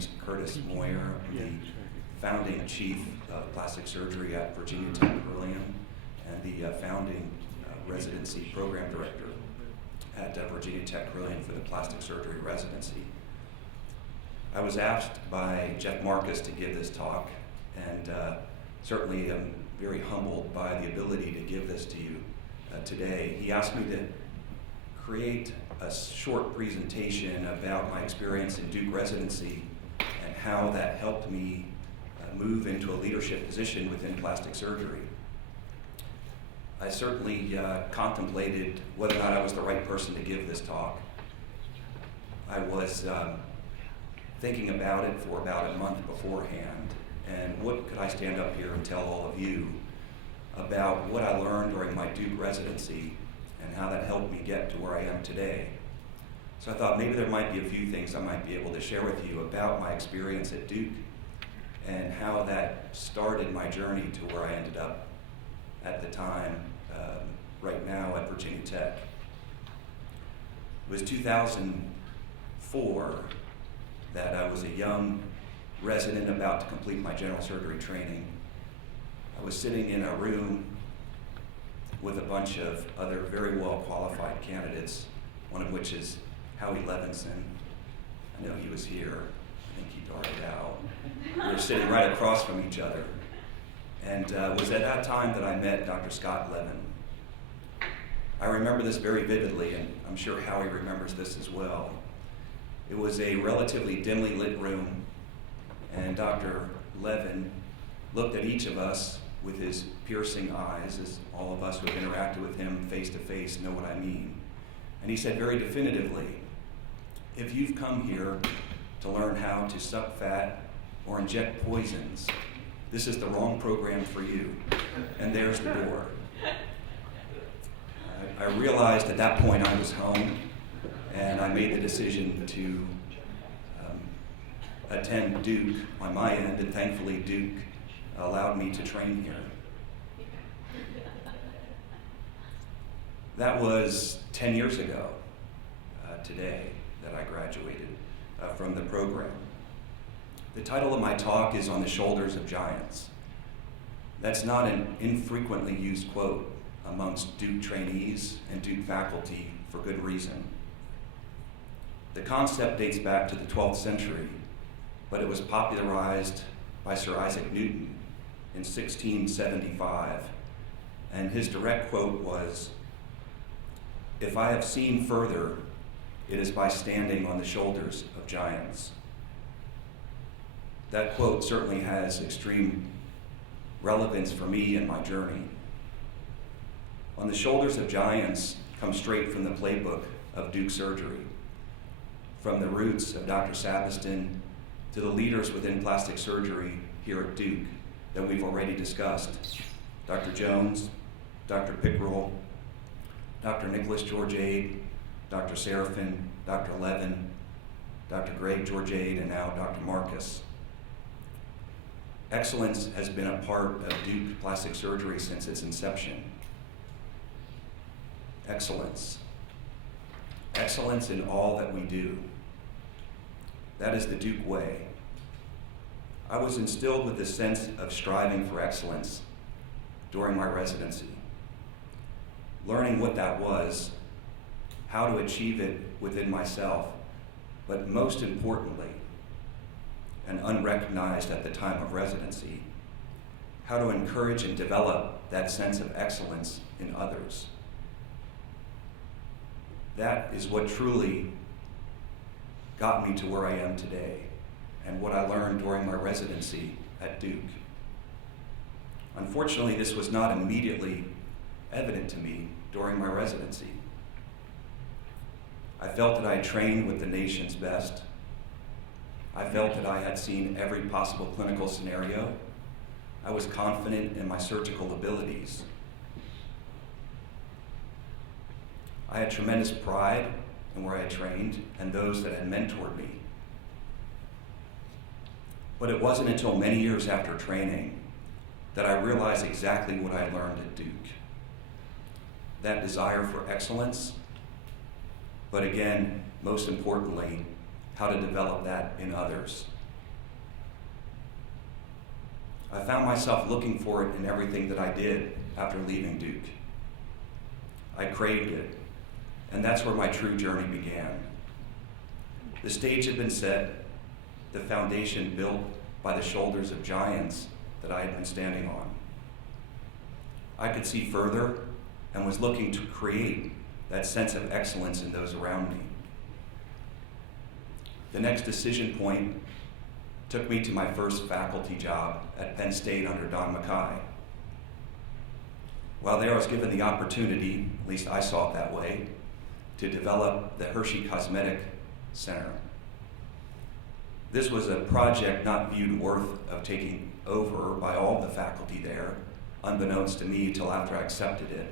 name's Kurtis Moyer. I'm the founding chief of plastic surgery at Virginia Tech Hurlium and the founding residency program director at Virginia Tech Hurlium for the plastic surgery residency. I was asked by Jeff Marcus to give this talk, and certainly am very humbled by the ability to give this to you today. He asked me to create a short presentation about my experience in Duke residency and how that helped me move into a leadership position within plastic surgery. I certainly contemplated whether or not I was the right person to give this talk. I was thinking about it for about a month beforehand, and what could I stand up here and tell all of you about what I learned during my Duke residency and how that helped me get to where I am today. So I thought maybe there might be a few things I might be able to share with you about my experience at Duke and how that started my journey to where I ended up at the time, right now at Virginia Tech. It was 2004 that I was a young resident about to complete my general surgery training. I was sitting in a room with a bunch of other very well qualified candidates, one of which is Howie Levinson. I know he was here. I think he darted out. We were sitting right across from each other. And it was at that time that I met Dr. Scott Levin. I remember this very vividly, and I'm sure Howie remembers this as well. It was a relatively dimly lit room, and Dr. Levin looked at each of us with his piercing eyes, as all of us who have interacted with him face to face know what I mean. And he said very definitively, if you've come here to learn how to suck fat or inject poisons, this is the wrong program for you. And there's the door. I realized at that point I was home, and I made the decision to attend Duke on my end, and thankfully Duke allowed me to train here. That was 10 years ago today that I graduated from the program. The title of my talk is On the Shoulders of Giants. That's not an infrequently used quote amongst Duke trainees and Duke faculty for good reason. The concept dates back to the 12th century, but it was popularized by Sir Isaac Newton in 1675, and his direct quote was, "If I have seen further, it is by standing on the shoulders of giants." That quote certainly has extreme relevance for me and my journey. On the shoulders of giants comes straight from the playbook of Duke surgery, from the roots of Dr. Sabiston to the leaders within plastic surgery here at Duke that we've already discussed. Dr. Jones, Dr. Pickrell, Dr. Nicholas Georgiade, Dr. Serafin, Dr. Levin, Dr. Greg Georgiade, and now Dr. Marcus. Excellence has been a part of Duke plastic surgery since its inception. Excellence. Excellence in all that we do. That is the Duke way. I was instilled with this sense of striving for excellence during my residency. Learning what that was, how to achieve it within myself, but most importantly, and unrecognized at the time of residency, how to encourage and develop that sense of excellence in others. That is what truly got me to where I am today and what I learned during my residency at Duke. Unfortunately, this was not immediately evident to me during my residency. I felt that I had trained with the nation's best. I felt that I had seen every possible clinical scenario. I was confident in my surgical abilities. I had tremendous pride in where I had trained and those that had mentored me. But it wasn't until many years after training that I realized exactly what I learned at Duke. That desire for excellence, but again, most importantly, how to develop that in others. I found myself looking for it in everything that I did after leaving Duke. I craved it, and that's where my true journey began. The stage had been set, the foundation built by the shoulders of giants that I had been standing on. I could see further and was looking to create that sense of excellence in those around me. The next decision point took me to my first faculty job at Penn State under Don Mackay. While there, I was given the opportunity, at least I saw it that way, to develop the Hershey Cosmetic Center. This was a project not viewed worth of taking over by all the faculty there, unbeknownst to me till after I accepted it,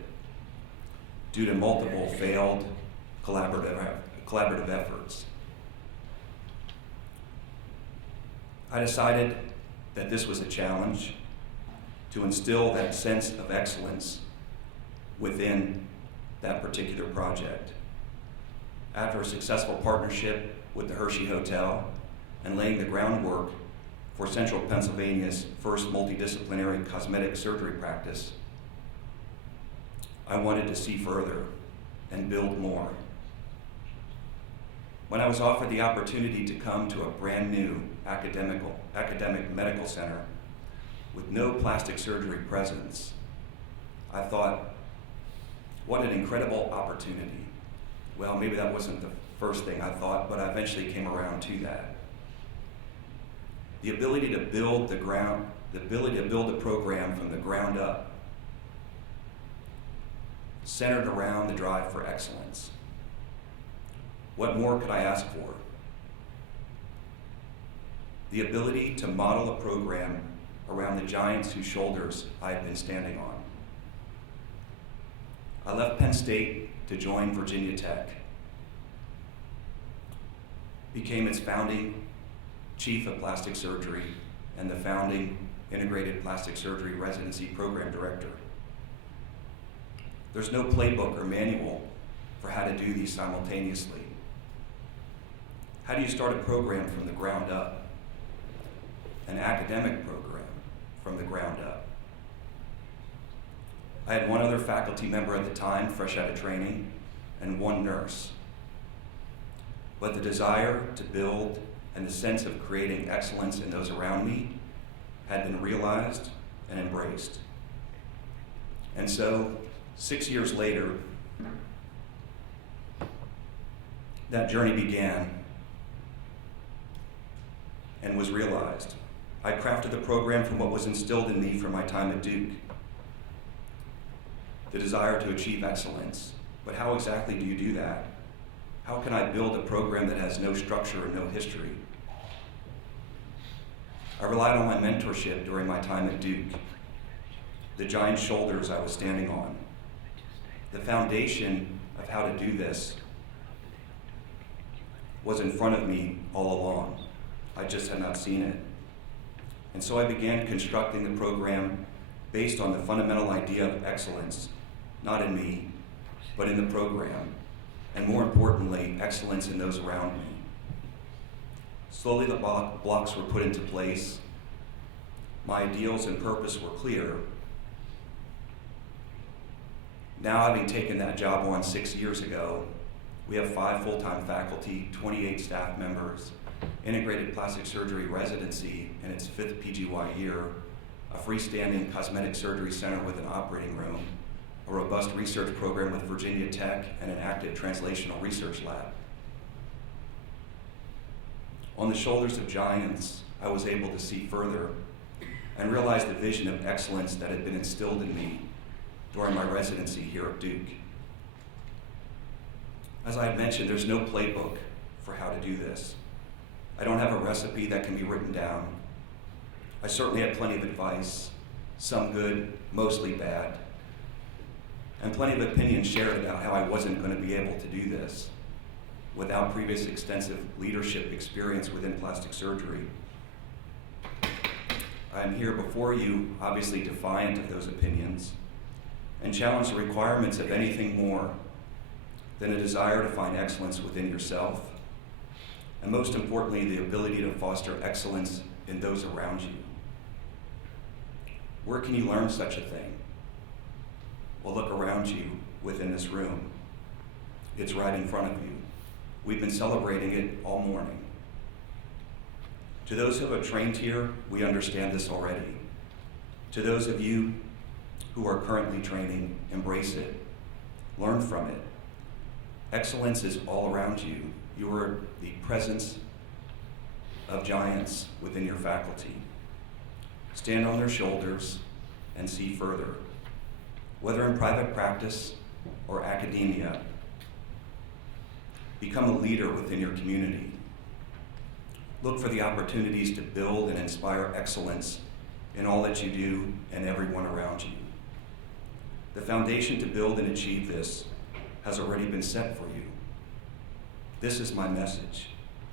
due to multiple failed collaborative efforts. I decided that this was a challenge to instill that sense of excellence within that particular project. After a successful partnership with the Hershey Hotel and laying the groundwork for Central Pennsylvania's first multidisciplinary cosmetic surgery practice, I wanted to see further and build more. When I was offered the opportunity to come to a brand new academic medical center with no plastic surgery presence, I thought, what an incredible opportunity. Well, maybe that wasn't the first thing I thought, but I eventually came around to that. The ability to build a program from the ground up, centered around the drive for excellence. What more could I ask for? The ability to model a program around the giants whose shoulders I had been standing on. I left Penn State to join Virginia Tech, became its founding chief of plastic surgery and the founding integrated plastic surgery residency program director. There's no playbook or manual for how to do these simultaneously. How do you start a program from the ground up? An academic program from the ground up. I had one other faculty member at the time, fresh out of training, and one nurse. But the desire to build and the sense of creating excellence in those around me had been realized and embraced. And so, 6 years later, that journey began and was realized. I crafted the program from what was instilled in me from my time at Duke. The desire to achieve excellence. But how exactly do you do that? How can I build a program that has no structure and no history? I relied on my mentorship during my time at Duke, the giant shoulders I was standing on. The foundation of how to do this was in front of me all along. I just had not seen it. And so I began constructing the program based on the fundamental idea of excellence, not in me, but in the program, and more importantly, excellence in those around me. Slowly the blocks were put into place. My ideals and purpose were clear. Now, having taken that job on 6 years ago, we have 5 full-time faculty, 28 staff members, integrated plastic surgery residency in its 5th PGY year, a freestanding cosmetic surgery center with an operating room, a robust research program with Virginia Tech, and an active translational research lab. On the shoulders of giants, I was able to see further and realize the vision of excellence that had been instilled in me during my residency here at Duke. As I had mentioned, there's no playbook for how to do this. I don't have a recipe that can be written down. I certainly had plenty of advice, some good, mostly bad, and plenty of opinions shared about how I wasn't going to be able to do this without previous extensive leadership experience within plastic surgery. I'm here before you, obviously defiant of those opinions, and challenge the requirements of anything more than a desire to find excellence within yourself, and most importantly, the ability to foster excellence in those around you. Where can you learn such a thing? Well, look around you within this room. It's right in front of you. We've been celebrating it all morning. To those who have trained here, we understand this already. To those of you who are currently training, embrace it. Learn from it. Excellence is all around you. You are the presence of giants within your faculty. Stand on their shoulders and see further. Whether in private practice or academia, become a leader within your community. Look for the opportunities to build and inspire excellence in all that you do and everyone around you. The foundation to build and achieve this has already been set for you. This is my message.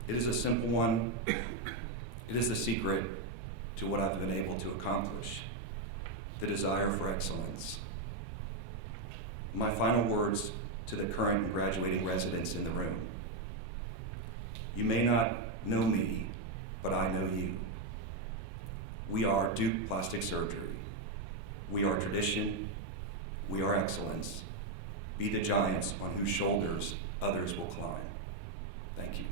It is a simple one. It is the secret to what I've been able to accomplish, the desire for excellence. My final words to the current and graduating residents in the room. You may not know me, but I know you. We are Duke Plastic Surgery. We are tradition. We are excellence. Be the giants on whose shoulders others will climb. Thank you.